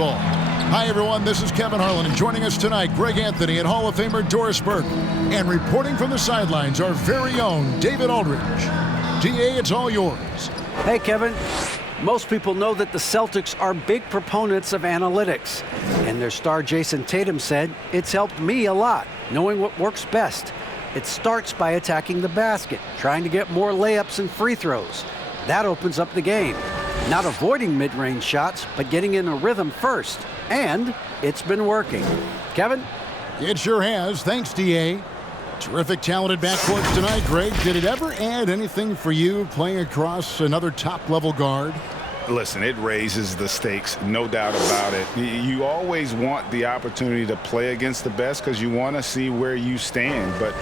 Hi, everyone. This is Kevin Harlan, and joining us tonight, Greg Anthony and Hall of Famer Doris Burke. And reporting from the sidelines, our very own David Aldridge. DA, it's all yours. Hey, Kevin. Most people know that the Celtics are big proponents of analytics. And their star Jason Tatum said, "It's helped me a lot, knowing what works best. It starts by attacking the basket, trying to get more layups and free throws. That opens up the game. Not avoiding mid-range shots, but getting in a rhythm first. And it's been working." Kevin? It sure has. Thanks, DA. Terrific, talented backcourts tonight, Greg. Did it ever add anything for you playing across another top-level guard? Listen, it raises the stakes, no doubt about it. You always want the opportunity to play against the best because you want to see where you stand. But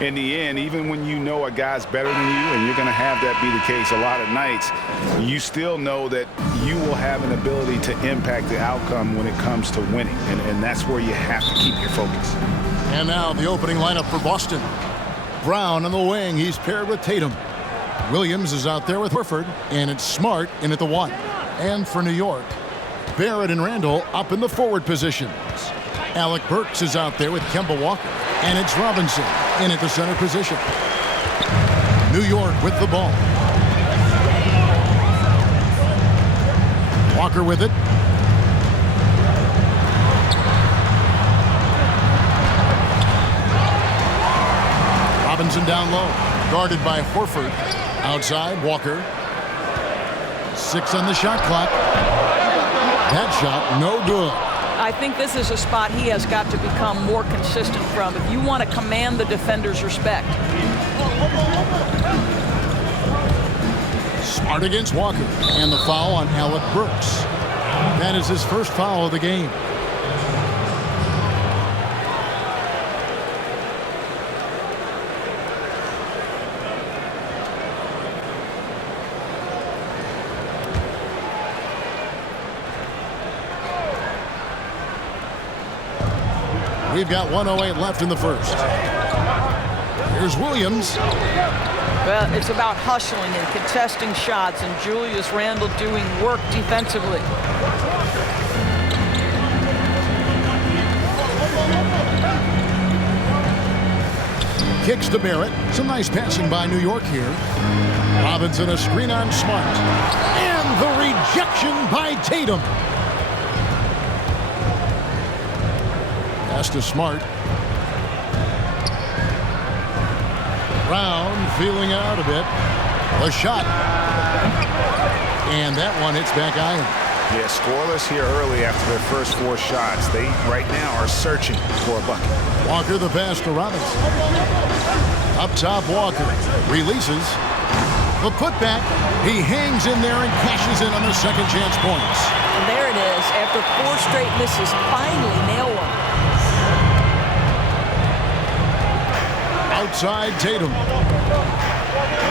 in the end, even when you know a guy's better than you, and you're going to have that be the case a lot of nights, you still know that you will have an ability to impact the outcome when it comes to winning. And that's where you have to keep your focus. And now the opening lineup for Boston. Brown on the wing. He's paired with Tatum. Williams is out there with Horford, and it's Smart in at the 1. And for New York, Barrett and Randall up in the forward positions. Alec Burks is out there with Kemba Walker, and it's Robinson in at the center position. New York with the ball. Walker with it. Robinson down low, guarded by Horford. Outside, Walker. 6 on the shot clock. That shot, no good. I think this is a spot he has got to become more consistent from if you want to command the defender's respect. Smart against Walker. And the foul on Alec Burks. That is his first foul of the game. We've got 1:08 left in the first. Here's Williams. Well, it's about hustling and contesting shots, and Julius Randle doing work defensively. Kicks to Barrett. Some nice passing by New York here. Robinson a screen on Smart. And the rejection by Tatum. Pass to Smart. Brown feeling out a bit. A shot. And that one hits back iron. Yeah, scoreless here early after their first 4 shots. They, right now, are searching for a bucket. Walker the pass to Robinson. Up top, Walker. Releases. The putback. He hangs in there and cashes in on the second chance points. And there it is. After 4 straight misses, finally nail one. Outside Tatum.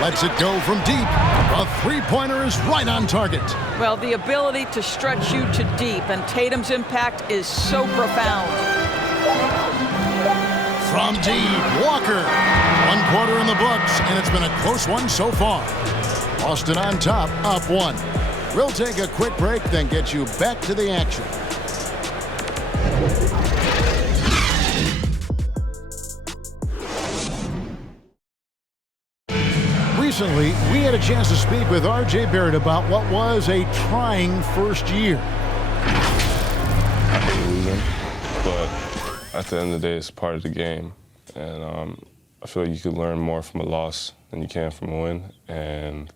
Lets it go from deep. A three-pointer is right on target. Well, the ability to stretch you to deep, and Tatum's impact is so profound. From deep, Walker. 1 quarter in the books, and it's been a close one so far. Boston on top, up 1. We'll take a quick break, then get you back to the action. Recently, we had a chance to speak with R.J. Barrett about what was a trying first year. I hate losing, but at the end of the day, it's part of the game. And I feel like you could learn more from a loss than you can from a win. And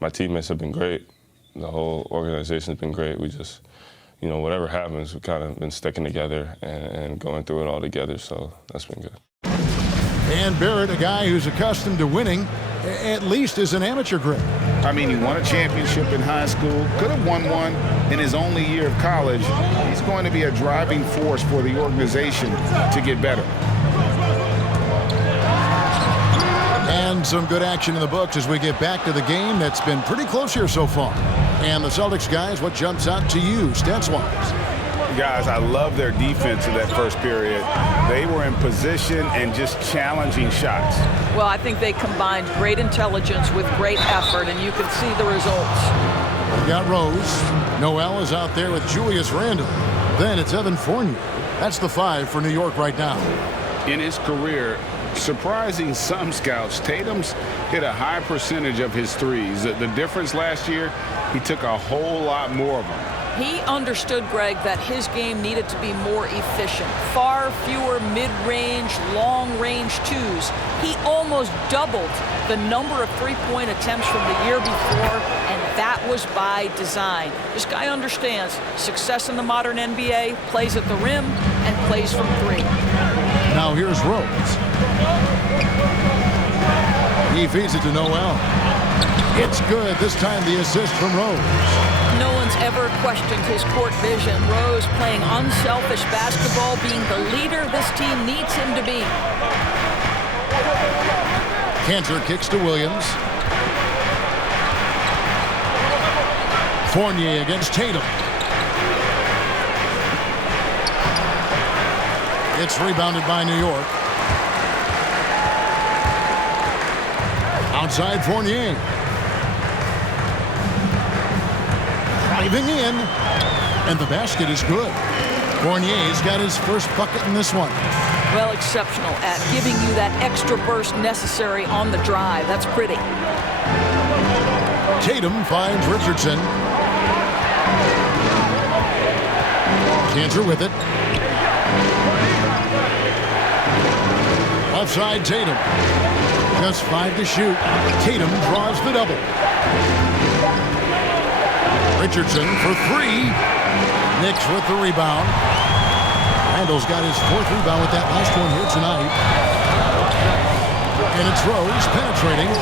my teammates have been great. The whole organization has been great. We just, whatever happens, we've kind of been sticking together and going through it all together. So that's been good. And Barrett, a guy who's accustomed to winning, at least as an amateur grade. I mean, he won a championship in high school, could have won one in his only year of college. He's going to be a driving force for the organization to get better. And some good action in the books as we get back to the game that's been pretty close here so far. And the Celtics guys, what jumps out to you, stats-wise? Guys, I love their defense in that first period. They were in position and just challenging shots. Well, I think they combined great intelligence with great effort, and you can see the results. We got Rose. Noel is out there with Julius Randle. Then it's Evan Fournier. That's the 5 for New York right now. In his career, surprising some scouts, Tatum's hit a high percentage of his threes. The difference last year, he took a whole lot more of them. He understood, Greg, that his game needed to be more efficient. Far fewer mid-range, long-range twos. He almost doubled the number of three-point attempts from the year before, and that was by design. This guy understands success in the modern NBA, plays at the rim, and plays from three. Now here's Rose. He feeds it to Noel. It's good. This time the assist from Rose. No one's ever questioned his court vision. Rose playing unselfish basketball, being the leader this team needs him to be. Cantor kicks to Williams. Fournier against Tatum. It's rebounded by New York. Outside Fournier. Driving in. And the basket is good. Fournier's got his first bucket in this one. Well, exceptional at giving you that extra burst necessary on the drive. That's pretty. Tatum finds Richardson. Cantor with it. Left side Tatum. Just 5 to shoot. Tatum draws the double. Richardson for 3. Knicks with the rebound. Randall's got his 4th rebound with that last one here tonight. And it's Rose penetrating.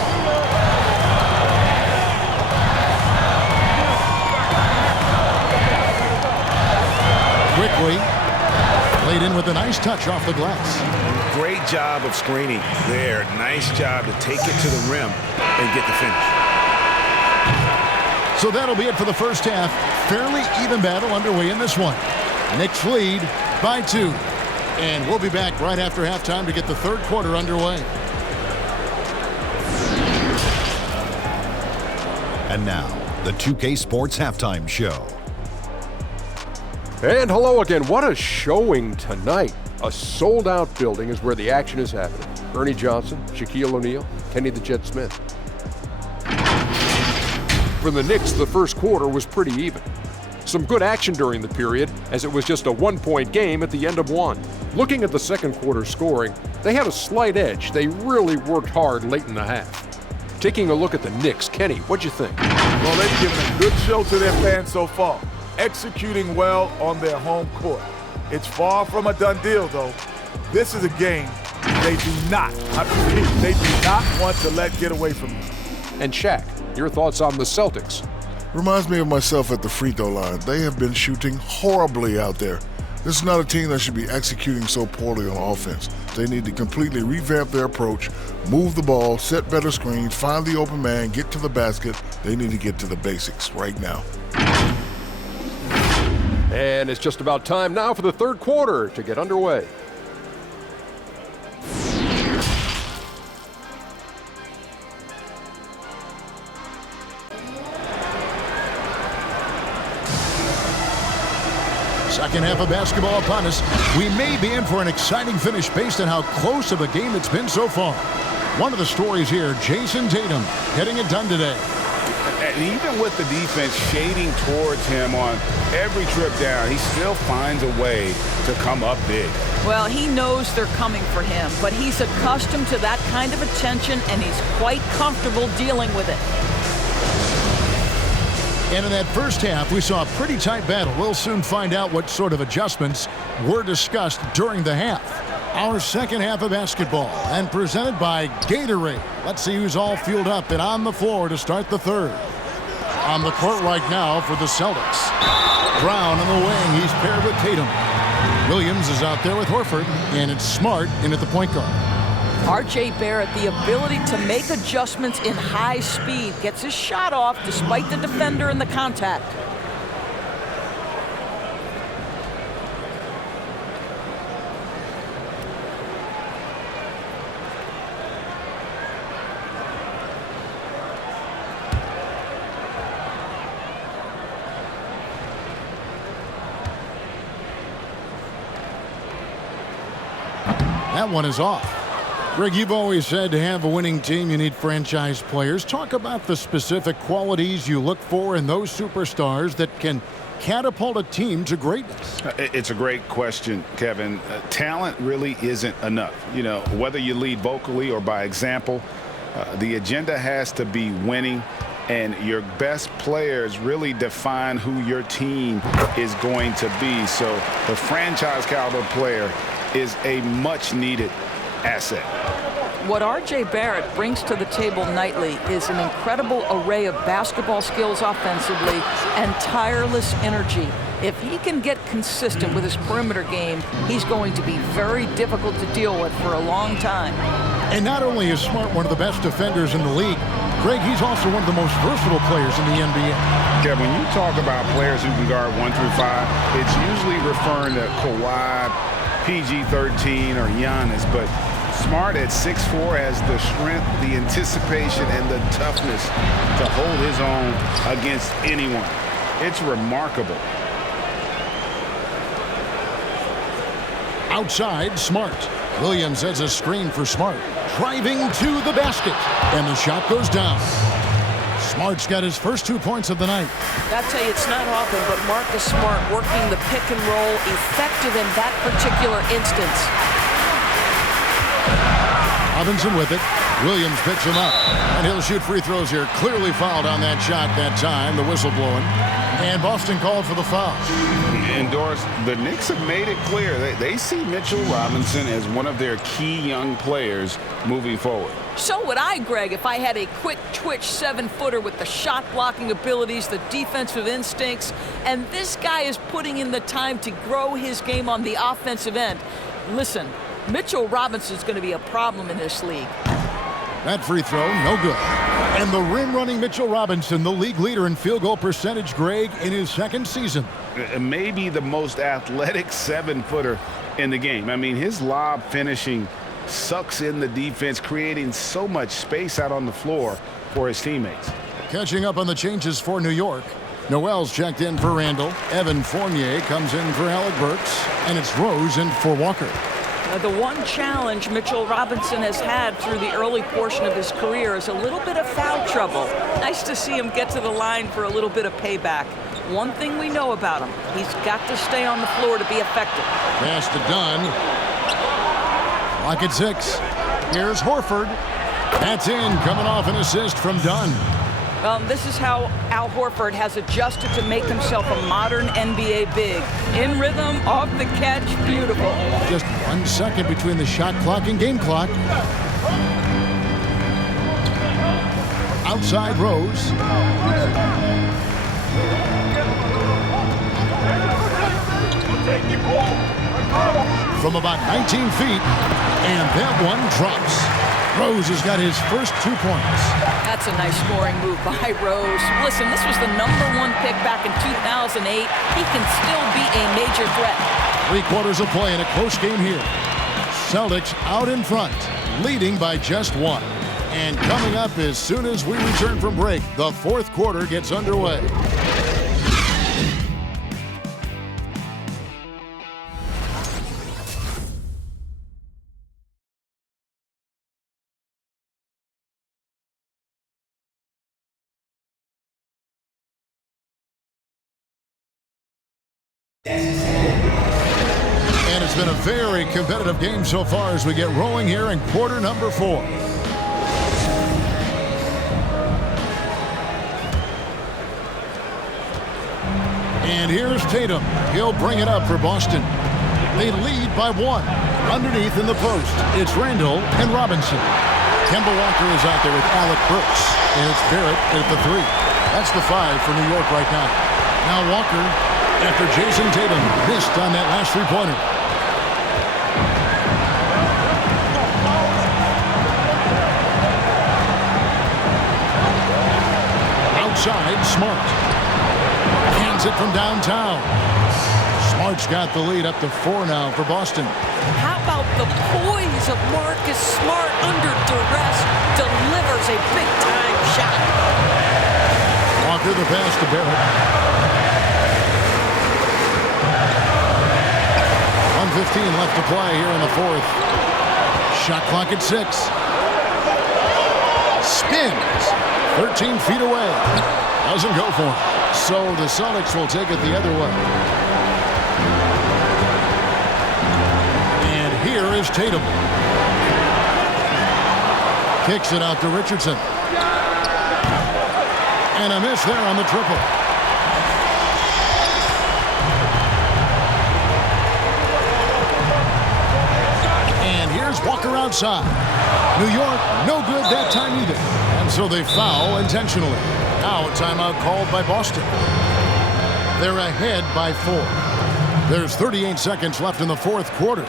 Quickly. Played in with a nice touch off the glass. Great job of screening there. Nice job to take it to the rim and get the finish. So that'll be it for the first half. Fairly even battle underway in this one. Knicks lead by 2. And we'll be back right after halftime to get the third quarter underway. And now, the 2K Sports Halftime Show. And hello again. What a showing tonight. A sold-out building is where the action is happening. Ernie Johnson, Shaquille O'Neal, Kenny the Jet Smith. For the Knicks, the first quarter was pretty even. Some good action during the period, as it was just a one-point game at the end of one. Looking at the second quarter scoring, they had a slight edge. They really worked hard late in the half. Taking a look at the Knicks, Kenny, what'd you think? Well, they've given a good show to their fans so far, executing well on their home court. It's far from a done deal, though. This is a game they do not, I repeat, they do not want to let get away from them. And Shaq, your thoughts on the Celtics? Reminds me of myself at the free throw line. They have been shooting horribly out there. This is not a team that should be executing so poorly on offense. They need to completely revamp their approach, move the ball, set better screens, find the open man, get to the basket. They need to get to the basics right now. And it's just about time now for the third quarter to get underway. Second half of basketball upon us. We may be in for an exciting finish based on how close of a game it's been so far. One of the stories here, Jason Tatum getting it done today. And even with the defense shading towards him on every trip down, he still finds a way to come up big. Well, he knows they're coming for him, but he's accustomed to that kind of attention, and he's quite comfortable dealing with it. And in that first half, we saw a pretty tight battle. We'll soon find out what sort of adjustments were discussed during the half. Our second half of basketball, and presented by Gatorade. Let's see who's all fueled up and on the floor to start the third. On the court right now for the Celtics. Brown on the wing. He's paired with Tatum. Williams is out there with Horford, and it's Smart in at the point guard. R.J. Barrett, the ability to make adjustments in high speed, gets his shot off despite the defender and the contact. That one is off. Greg, you've always said to have a winning team, you need franchise players. Talk about the specific qualities you look for in those superstars that can catapult a team to greatness. It's a great question, Kevin. Talent really isn't enough. You know, whether you lead vocally or by example, the agenda has to be winning, and your best players really define who your team is going to be. So the franchise caliber player is a much needed asset. What R.J. Barrett brings to the table nightly is an incredible array of basketball skills offensively and tireless energy. If he can get consistent with his perimeter game, he's going to be very difficult to deal with for a long time. And not only is Smart one of the best defenders in the league, Greg, he's also one of the most versatile players in the NBA. Kevin, when you talk about players who can guard 1 through 5, it's usually referring to Kawhi, PG-13, or Giannis, but Smart at 6'4" has the strength, the anticipation, and the toughness to hold his own against anyone. It's remarkable. Outside, Smart. Williams has a screen for Smart. Driving to the basket. And the shot goes down. Smart's got his first 2 points of the night. I tell you, it's not often, but Marcus Smart working the pick and roll, effective in that particular instance. Robinson with it. Williams picks him up. And he'll shoot free throws here. Clearly fouled on that shot that time. The whistle blowing. And Boston called for the foul. Doris, the Knicks have made it clear they see Mitchell Robinson as one of their key young players moving forward. So would I, Greg, if I had a quick twitch 7-footer with the shot blocking abilities, the defensive instincts, and this guy is putting in the time to grow his game on the offensive end. Listen, Mitchell Robinson is going to be a problem in this league. That free throw, no good. And the rim-running Mitchell Robinson, the league leader in field goal percentage, Greg, in his second season. Maybe the most athletic 7-footer in the game. I mean, his lob finishing sucks in the defense, creating so much space out on the floor for his teammates. Catching up on the changes for New York. Noel's checked in for Randall. Evan Fournier comes in for Alec Burks. And it's Rose in for Walker. The one challenge Mitchell Robinson has had through the early portion of his career is a little bit of foul trouble. Nice to see him get to the line for a little bit of payback. One thing we know about him, he's got to stay on the floor to be effective. Pass to Dunn. Clock at 6. Here's Horford. That's in, coming off an assist from Dunn. This is how Al Horford has adjusted to make himself a modern NBA big. In rhythm, off the catch, beautiful. Just 1 second between the shot clock and game clock. Outside Rose. From about 19 feet, and that one drops. Rose has got his first 2 points. That's a nice scoring move by Rose. Listen, this was the #1 pick back in 2008. He can still be a major threat. 3 quarters of play in a close game here. Celtics out in front, leading by just 1. And coming up as soon as we return from break, the 4th quarter gets underway. And it's been a very competitive game so far as we get rolling here in quarter number 4. And here's Tatum. He'll bring it up for Boston. They lead by 1. Underneath in the post, it's Randall and Robinson. Kemba Walker is out there with Alec Burks. And it's Barrett at the 3. That's the 5 for New York right now. Now Walker, after Jason Tatum missed on that last 3-pointer. Outside, Smart. Hands it from downtown. Smart's got the lead up to 4 now for Boston. How about the poise of Marcus Smart under duress? Delivers a big-time shot. Walker the pass to Barrett. 1:15 left to play here in the 4th. Shot clock at 6. Spins. 13 feet away. Doesn't go for it. So the Celtics will take it the other way. And here is Tatum. Kicks it out to Richardson. And a miss there on the triple. And here's Walker outside. New York, no good that time either. And so they foul intentionally. Now a timeout called by Boston. They're ahead by 4. There's 38 seconds left in the fourth quarter.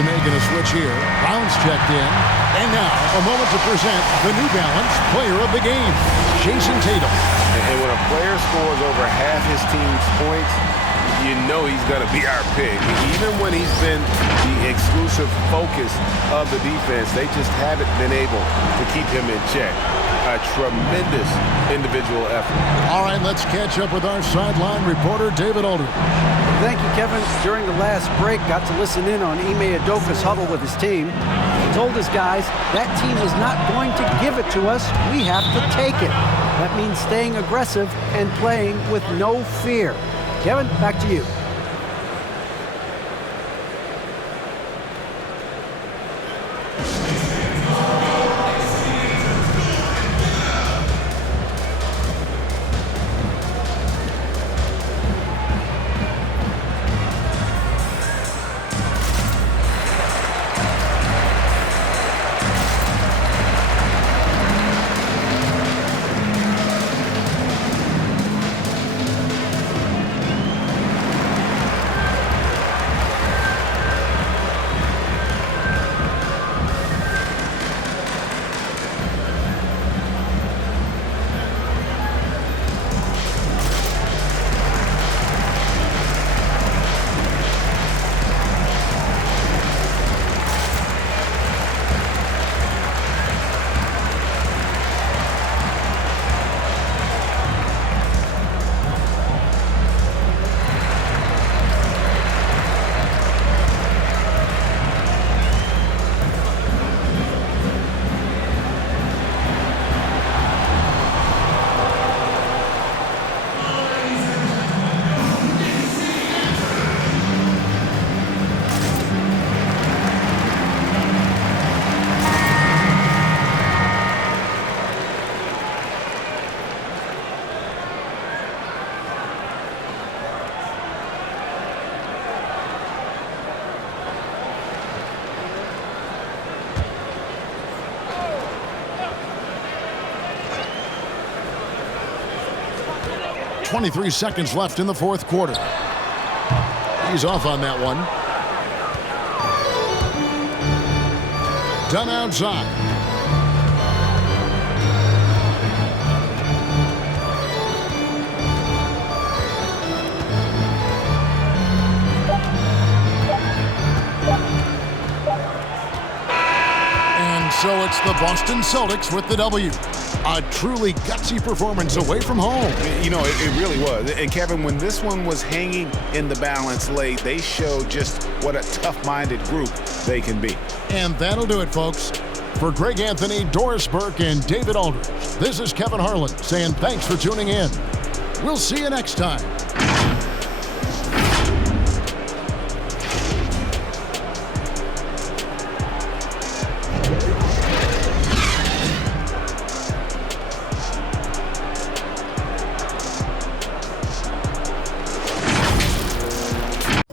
Making a switch here. Brown's checked in. And now, a moment to present the New Balance Player of the Game, Jason Tatum. And when a player scores over half his team's points, you know he's going to be our pick. Even when he's been the exclusive focus of the defense, they just haven't been able to keep him in check. A tremendous individual effort. All right, let's catch up with our sideline reporter, David Alder. Thank you, Kevin. During the last break, got to listen in on Ime Udoka's huddle with his team. He told his guys, that team is not going to give it to us. We have to take it. That means staying aggressive and playing with no fear. Kevin, back to you. .23 seconds left in the fourth quarter. He's off on that one. Done outside. And so it's the Boston Celtics with the W. A truly gutsy performance away from home. You know, it really was. And Kevin, when this one was hanging in the balance late, they showed just what a tough-minded group they can be. And that'll do it, folks. For Greg Anthony, Doris Burke, and David Aldridge, this is Kevin Harlan saying thanks for tuning in. We'll see you next time